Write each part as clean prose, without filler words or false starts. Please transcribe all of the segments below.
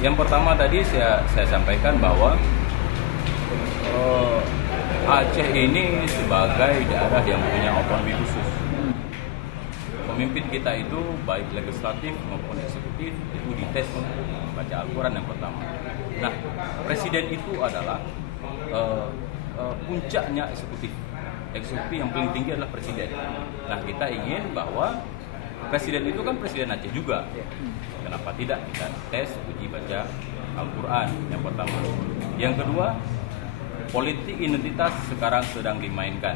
Yang pertama tadi saya sampaikan bahwa Aceh ini sebagai daerah yang punya otonomi khusus. Pemimpin kita itu baik legislatif maupun eksekutif itu dites baca Al-Quran yang pertama. Nah, presiden itu adalah puncaknya eksekutif. Eksekutif yang paling tinggi adalah presiden. Nah, kita ingin bahwa presiden itu kan presiden Aceh juga. Kenapa tidak kita tes uji baca Al-Quran yang pertama. Yang kedua, politik identitas sekarang sedang dimainkan.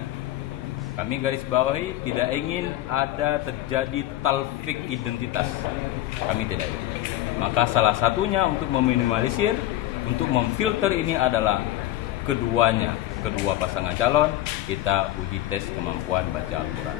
Kami garis bawahi tidak ingin ada terjadi talfik identitas. Kami tidak ingin. Maka salah satunya untuk meminimalisir, untuk memfilter ini adalah kedua pasangan calon kita uji tes kemampuan baca Al-Quran.